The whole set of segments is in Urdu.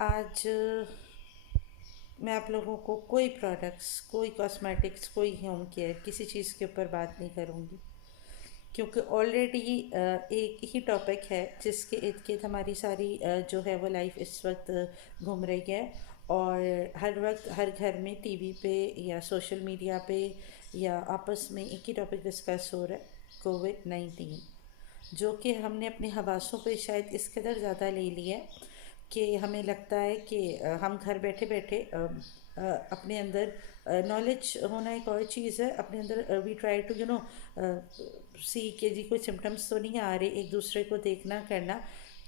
آج میں آپ لوگوں کو کوئی پروڈکٹس، کوئی کاسمیٹکس، کوئی ہوم کیئر کسی چیز کے اوپر بات نہیں کروں گی، کیونکہ آلریڈی ایک ہی ٹاپک ہے جس کے ارد گرد ہماری ساری جو ہے وہ لائف اس وقت گھوم رہی ہے، اور ہر وقت ہر گھر میں ٹی وی پہ یا سوشل میڈیا پہ یا آپس میں ایک ہی ٹاپک ڈسکس ہو رہا ہے: کووڈ 19، جو کہ ہم نے اپنے حواسوں پہ شاید اس قدر زیادہ لے لیا ہے کہ ہمیں لگتا ہے کہ ہم گھر بیٹھے بیٹھے اپنے اندر نالج ہونا ایک اور چیز ہے، اپنے اندر وی ٹرائی ٹو سی کہ جی کوئی سمٹمس تو نہیں آ رہے، ایک دوسرے کو دیکھنا کرنا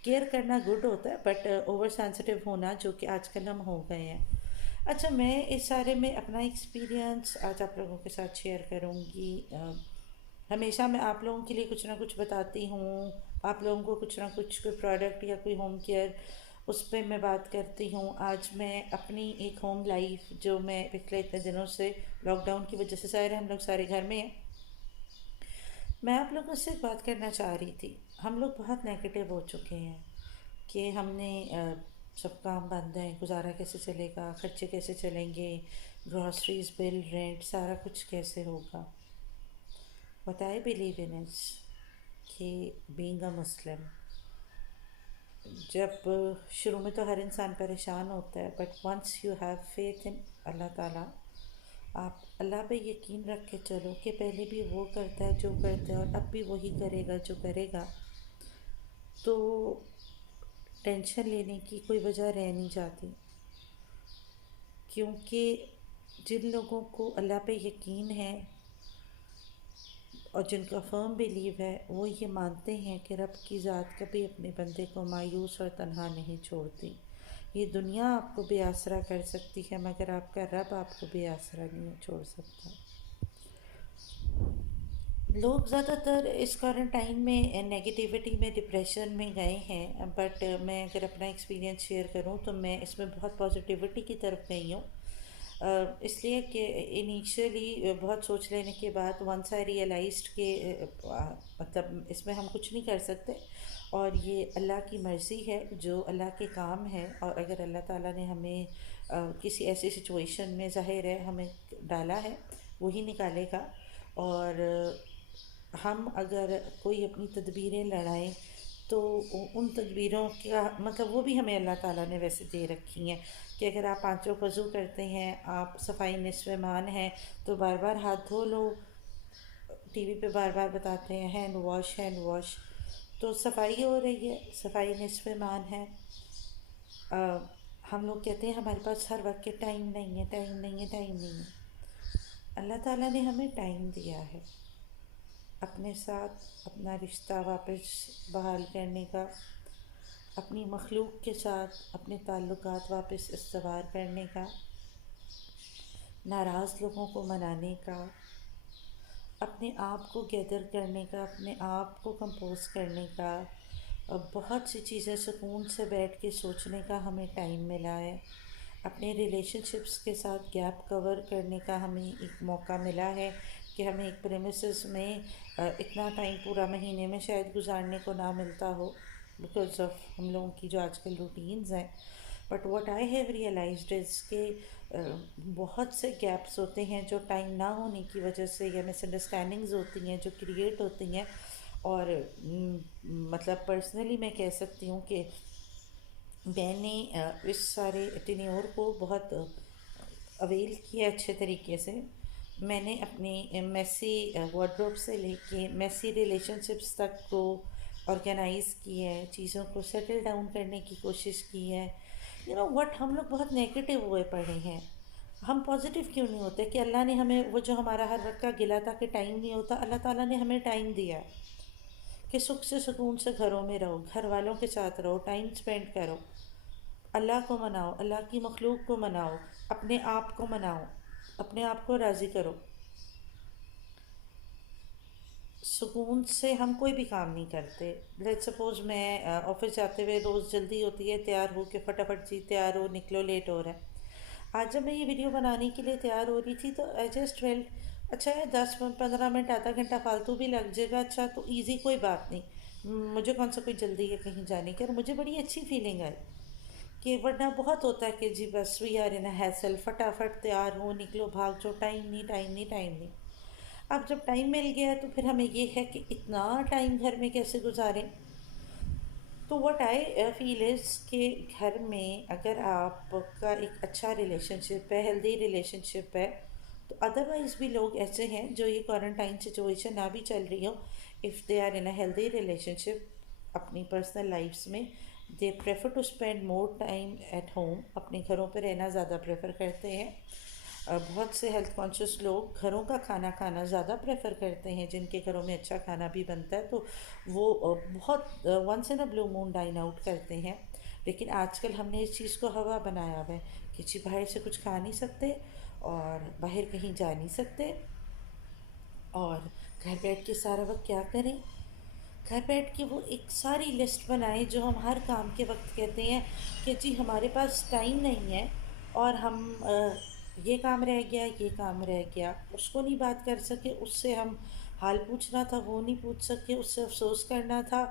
کیئر کرنا گڈ ہوتا ہے، بٹ اوور سینسٹیو ہونا جو کہ آج کل ہم ہو گئے ہیں۔ اچھا، میں اس سارے میں اپنا ایکسپیرینس آج آپ لوگوں کے ساتھ شیئر کروں گی۔ ہمیشہ میں آپ لوگوں کے لیے کچھ نہ کچھ بتاتی ہوں، آپ لوگوں کو کچھ نہ کچھ کوئی پروڈکٹ یا کوئی ہوم کیئر اس پہ میں بات کرتی ہوں۔ آج میں اپنی ایک ہوم لائف جو میں پچھلے اتنے دنوں سے لاک ڈاؤن کی وجہ سے ظاہر ہے ہم لوگ سارے گھر میں ہیں، میں آپ لوگوں سے بات کرنا چاہ رہی تھی۔ ہم لوگ بہت نیگیٹو ہو چکے ہیں کہ ہم نے سب کام بند ہیں، گزارا کیسے چلے گا، خرچے کیسے چلیں گے، گروسریز، بل، رینٹ، سارا کچھ کیسے ہوگا۔ What I believe in is کہ being a Muslim، جب شروع میں تو ہر انسان پریشان ہوتا ہے، but once you have faith in اللہ تعالیٰ، آپ اللہ پہ یقین رکھ کے چلو کہ پہلے بھی وہ کرتا ہے جو کرتا ہے اور اب بھی وہی کرے گا جو کرے گا، تو ٹینشن لینے کی کوئی وجہ رہ نہیں جاتی۔ کیونکہ جن لوگوں کو اللہ پہ یقین ہے اور جن کا فرم بلیو ہے، وہ یہ مانتے ہیں کہ رب کی ذات کبھی اپنے بندے کو مایوس اور تنہا نہیں چھوڑتی۔ یہ دنیا آپ کو بے آسرا کر سکتی ہے مگر آپ کا رب آپ کو بے آسرا نہیں چھوڑ سکتا۔ لوگ زیادہ تر اس کوارنٹائن میں نگیٹیوٹی میں، ڈپریشن میں گئے ہیں، بٹ میں اگر اپنا ایکسپیرینس شیئر کروں تو میں اس میں بہت پازیٹیوٹی کی طرف گئی ہوں۔ اس لیے کہ انیشیلی بہت سوچ لینے کے بعد ونس آئی ریئلائزڈ کہ مطلب اس میں ہم کچھ نہیں کر سکتے، اور یہ اللہ کی مرضی ہے، جو اللہ کے کام ہے، اور اگر اللہ تعالیٰ نے ہمیں کسی ایسی سچویشن میں ظاہر ہے ہمیں ڈالا ہے، وہی نکالے گا۔ اور ہم اگر کوئی اپنی تدبیریں لڑائیں تو ان تدبیروں کا مطلب وہ بھی ہمیں اللہ تعالیٰ نے ویسے دے رکھی ہیں کہ اگر آپ 5 وقت وضو کرتے ہیں، آپ صفائی نصف ایمان ہے، تو بار بار ہاتھ دھو لو۔ ٹی وی پہ بار بار بتاتے ہیں ہینڈ واش، ہینڈ واش، تو صفائی ہو رہی ہے، صفائی نصف ایمان ہے۔ ہم لوگ کہتے ہیں ہمارے پاس ہر وقت کے ٹائم نہیں ہے، ٹائم نہیں ہے، ٹائم نہیں ہے۔ اللہ تعالیٰ نے ہمیں ٹائم دیا ہے اپنے ساتھ اپنا رشتہ واپس بحال کرنے کا، اپنی مخلوق کے ساتھ اپنے تعلقات واپس استوار کرنے کا، ناراض لوگوں کو منانے کا، اپنے آپ کو گیدر کرنے کا، اپنے آپ کو کمپوز کرنے کا، اور بہت سی چیزیں سکون سے بیٹھ کے سوچنے کا ہمیں ٹائم ملا ہے۔ اپنے ریلیشن شپس کے ساتھ گیپ کور کرنے کا ہمیں ایک موقع ملا ہے کہ ہمیں ایک پریمیسز میں اتنا ٹائم پورا مہینے میں شاید گزارنے کو نہ ملتا ہو بیکاز آف ہم لوگوں کی جو آج کل روٹینز ہیں۔ But what I have realised is کہ بہت سے گیپس ہوتے ہیں جو ٹائم نہ ہونے کی وجہ سے یا مس انڈرسٹینڈنگز ہوتی ہیں جو کریٹ ہوتی ہیں، اور مطلب پرسنلی میں کہہ سکتی ہوں کہ میں نے اس سارے ٹینیور کو بہت اویل کیا اچھے طریقے سے۔ میں نے اپنی میسی وارڈروب سے لے کے میسی ریلیشن شپس تک کو آرگنائز کی ہے، چیزوں کو سیٹل ڈاؤن کرنے کی کوشش کی ہے۔ وٹ ہم لوگ بہت نیگیٹو ہوئے پڑے ہیں، ہم پازیٹیو کیوں نہیں ہوتے کہ اللہ نے ہمیں وہ جو ہمارا ہر وقت کا گلا تھا کہ ٹائم نہیں ہوتا، اللہ تعالیٰ نے ہمیں ٹائم دیا کہ سکھ سے سکون سے گھروں میں رہو، گھر والوں کے ساتھ رہو، ٹائم اسپینڈ کرو، اللہ کو مناؤ، اللہ کی مخلوق کو مناؤ، اپنے آپ کو مناؤ، اپنے آپ کو راضی کرو۔ سکون سے ہم کوئی بھی کام نہیں کرتے۔ لیٹ سپوز میں آفس جاتے ہوئے روز جلدی ہوتی ہے، تیار ہو کے فٹافٹ جی تیار ہو نکلو، لیٹ ہو رہا ہے۔ آج جب میں یہ ویڈیو بنانے کے لیے تیار ہو رہی تھی تو آئی جسٹ فیلٹ اچھا ہے 10-15 منٹ آدھا گھنٹہ فالتو بھی لگ جائے گا، اچھا تو ایزی، کوئی بات نہیں، مجھے کون سا کوئی جلدی ہے کہیں جانے کی، اور مجھے بڑی اچھی فیلنگ آئی کہ ورنہ بہت ہوتا ہے کہ جی بس we are in a hassle, فٹافٹ تیار ہو نکلو بھاگ جو، ٹائم نہیں ٹائم نہیں ٹائم نہیں۔ اب جب ٹائم مل گیا تو پھر ہمیں یہ ہے کہ اتنا ٹائم گھر میں کیسے گزاریں۔ تو واٹ آئی فیل از کہ گھر میں اگر آپ کا ایک اچھا ریلیشن شپ ہے، ہیلدی ریلیشن شپ ہے، تو ادروائز بھی لوگ ایسے ہیں جو یہ کوارنٹائن سچویشن نہ بھی چل رہی ہو، if they are in a healthy relationship اپنی پرسنل لائفس میں، they prefer to spend more time at home, اپنے گھروں پہ رہنا زیادہ پریفر کرتے ہیں۔ بہت سے ہیلتھ کانشیس لوگ گھروں کا کھانا کھانا زیادہ پریفر کرتے ہیں، جن کے گھروں میں اچھا کھانا بھی بنتا ہے تو وہ بہت ونس ان اے بلو مون ڈائن آؤٹ کرتے ہیں۔ لیکن آج کل ہم نے اس چیز کو ہوا بنایا ہوا ہے کہ جی باہر سے کچھ کھا نہیں سکتے اور باہر کہیں جا نہیں سکتے، اور گھر بیٹھ کے سارا وقت کیا کریں؟ گھر بیٹھ کے وہ ایک ساری لسٹ بنائیں جو ہم ہر کام کے وقت کہتے ہیں کہ جی ہمارے پاس ٹائم نہیں ہے، اور ہم یہ کام رہ گیا یہ کام رہ گیا، اس کو نہیں بات کر سکے، اس سے ہم حال پوچھنا تھا وہ نہیں پوچھ سکے، اس سے افسوس کرنا تھا،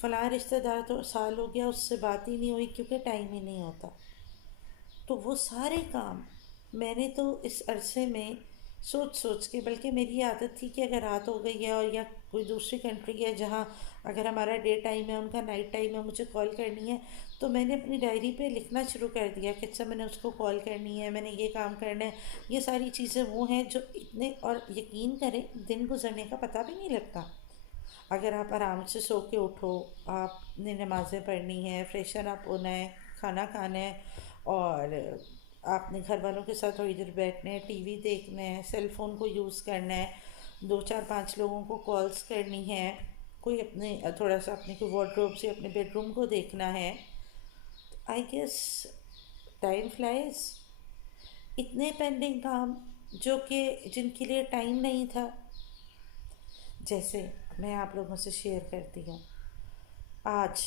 فلاں رشتہ دار تو سال ہو گیا اس سے بات ہی نہیں ہوئی کیونکہ ٹائم ہی نہیں ہوتا۔ تو وہ سارے کام میں نے تو اس عرصے میں سوچ سوچ کے، بلکہ میری عادت تھی کہ اگر رات ہو گئی ہے اور یا کوئی دوسری کنٹری ہے جہاں اگر ہمارا ڈے ٹائم ہے ان کا نائٹ ٹائم ہے، مجھے کال کرنی ہے، تو میں نے اپنی ڈائری پہ لکھنا شروع کر دیا کہ اچھا میں نے اس کو کال کرنی ہے، میں نے یہ کام کرنا ہے۔ یہ ساری چیزیں وہ ہیں جو اتنے، اور یقین کریں دن گزرنے کا پتہ بھی نہیں لگتا۔ اگر آپ آرام سے سو کے اٹھو، آپ نے نمازیں پڑھنی ہیں، فریشن اپ ہونا ہے، کھانا کھانا ہے، اور آپ نے گھر والوں کے ساتھ تھوڑی دیر بیٹھنا ہے، ٹی وی دیکھنا ہے، سیل فون کو یوز کرنا ہے، دو چار پانچ لوگوں کو کالز کرنی ہے، کوئی اپنے تھوڑا سا اپنے کوئی وارڈروب سے اپنے بیڈ روم کو دیکھنا ہے، آئی گیس ٹائم فلائز۔ اتنے پینڈنگ کام جو کہ جن کے لیے ٹائم نہیں تھا۔ جیسے میں آپ لوگوں سے شیئر کرتی ہوں، آج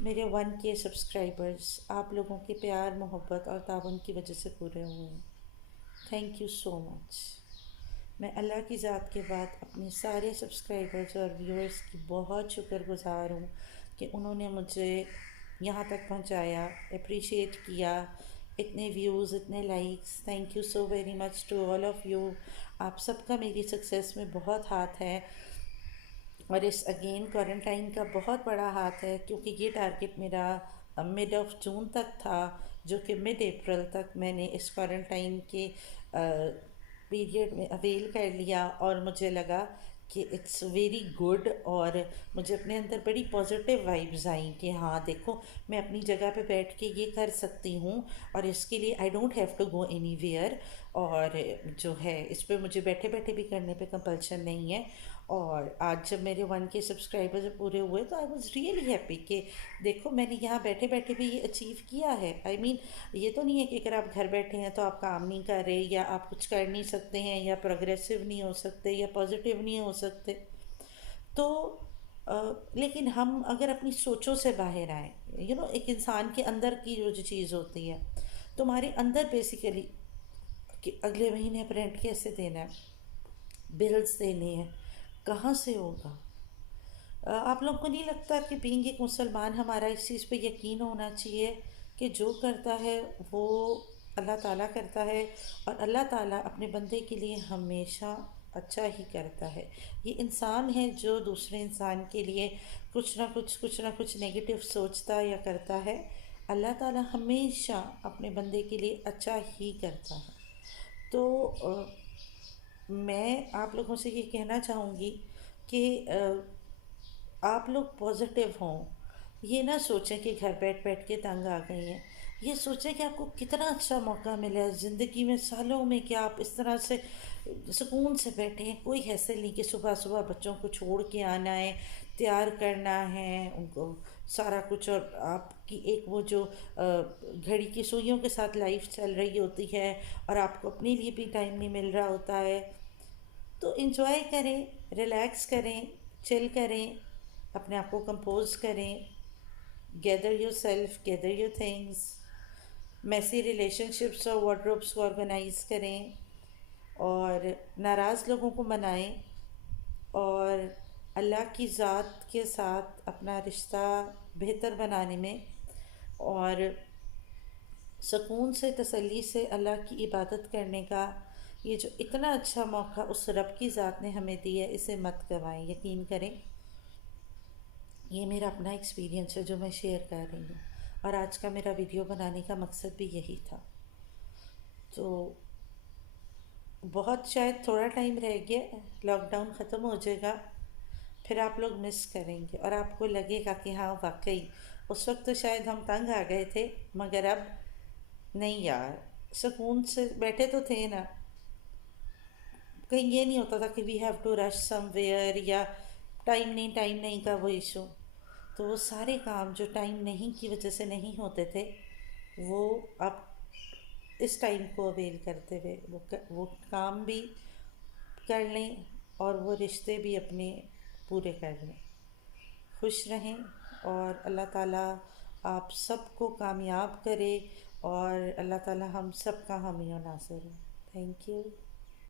میرے 1K سبسکرائبرز آپ لوگوں کے پیار محبت اور تعاون کی وجہ سے پورے ہوئے ہیں۔ تھینک یو سو مچ۔ میں اللہ کی ذات کے بعد اپنے سارے سبسکرائبرز اور ویورز کی بہت شکر گزار ہوں کہ انہوں نے مجھے یہاں تک پہنچایا، اپریشیٹ کیا، اتنے ویوز، اتنے likes. Thank you so very much to all of you. آپ سب کا میری سکسیس میں بہت ہاتھ ہے، اور اس اگین کوارنٹائن کا بہت بڑا ہاتھ ہے، کیونکہ یہ ٹارگٹ میرا مڈ آف جون تک تھا، جو کہ مڈ اپریل تک میں نے اس کوارنٹائن کے پیریڈ میں اویل کر لیا، اور مجھے لگا کہ اٹس ویری گڈ، اور مجھے اپنے اندر بڑی پازیٹیو وائبز آئیں کہ ہاں دیکھو میں اپنی جگہ پہ بیٹھ کے یہ کر سکتی ہوں، اور اس کے لیے I don't have to go anywhere, اور جو ہے اس پہ مجھے بیٹھے بیٹھے بھی کرنے پہ کمپلشن نہیں ہے۔ اور آج جب میرے 1K سبسکرائبرز پورے ہوئے تو آئی واز ریئلی ہیپی کہ دیکھو میں نے یہاں بیٹھے بیٹھے بھی یہ اچیو کیا ہے۔ آئی مین یہ تو نہیں ہے کہ اگر آپ گھر بیٹھے ہیں تو آپ کام نہیں کر رہے، یا آپ کچھ کر نہیں سکتے ہیں، یا پروگریسو نہیں ہو سکتے، یا پازیٹیو نہیں ہو سکتے۔ تو لیکن ہم اگر اپنی سوچوں سے باہر آئیں، ایک انسان کے اندر کی جو چیز ہوتی ہے، تمہارے اندر بیسیکلی کہ اگلے مہینے پر رینٹ کیسے دینا ہے، بلز دینے ہیں، کہاں سے ہوگا۔ آپ لوگ کو نہیں لگتا کہ بینگ ایک مسلمان ہمارا اس چیز پہ یقین ہونا چاہیے کہ جو کرتا ہے وہ اللہ تعالیٰ کرتا ہے، اور اللہ تعالیٰ اپنے بندے کے لیے ہمیشہ اچھا ہی کرتا ہے۔ یہ انسان ہے جو دوسرے انسان کے لیے کچھ نہ کچھ نگیٹو سوچتا یا کرتا ہے، اللہ تعالیٰ ہمیشہ اپنے بندے کے لیے اچھا ہی کرتا ہے۔ تو میں آپ لوگوں سے یہ کہنا چاہوں گی کہ آپ لوگ پازیٹیو ہوں، یہ نہ سوچیں کہ گھر بیٹھ بیٹھ کے تنگ آ گئی ہیں، یہ سوچیں کہ آپ کو کتنا اچھا موقع ملا ہے زندگی میں، سالوں میں، کہ آپ اس طرح سے سکون سے بیٹھے ہیں، کوئی حیثیت نہیں کہ صبح صبح بچوں کو چھوڑ کے آنا ہے، تیار کرنا ہے ان کو سارا کچھ، اور آپ کی ایک وہ جو گھڑی کی سوئیوں کے ساتھ لائف چل رہی ہوتی ہے، اور آپ کو اپنے لیے بھی ٹائم نہیں مل رہا ہوتا ہے۔ تو انجوائے کریں، ریلیکس کریں، چل کریں، اپنے آپ کو کمپوز کریں، gather yourself, gather your things, messy relationships اور وارڈروبس کو آرگنائز کریں، اور ناراض لوگوں کو منائیں، اور اللہ کی ذات کے ساتھ اپنا رشتہ بہتر بنانے میں، اور سکون سے تسلی سے اللہ کی عبادت کرنے کا یہ جو اتنا اچھا موقع اس رب کی ذات نے ہمیں دیا ہے، اسے مت گوائیں، یقین کریں۔ یہ میرا اپنا ایکسپیرینس ہے جو میں شیئر کر رہی ہوں، اور آج کا میرا ویڈیو بنانے کا مقصد بھی یہی تھا۔ تو بہت شاید تھوڑا ٹائم رہ گیا، لاک ڈاؤن ختم ہو جائے گا، پھر آپ لوگ مس کریں گے اور آپ کو لگے گا کہ ہاں واقعی اس وقت تو شاید ہم تنگ آ گئے تھے، مگر اب نہیں یار، سکون سے بیٹھے تو تھے نا، کہیں یہ نہیں ہوتا تھا کہ we have to rush somewhere یا ٹائم نہیں کا وہ ایشو۔ تو وہ سارے کام جو ٹائم نہیں کی وجہ سے نہیں ہوتے تھے، وہ اب اس ٹائم کو اویل کرتے ہوئے وہ کام بھی کر لیں اور وہ رشتے بھی اپنے پورے کر لیں۔ خوش رہیں، اور اللہ تعالیٰ آپ سب کو کامیاب کرے، اور اللہ تعالیٰ ہم سب کا حامی و ناصر ہو۔ Thank you.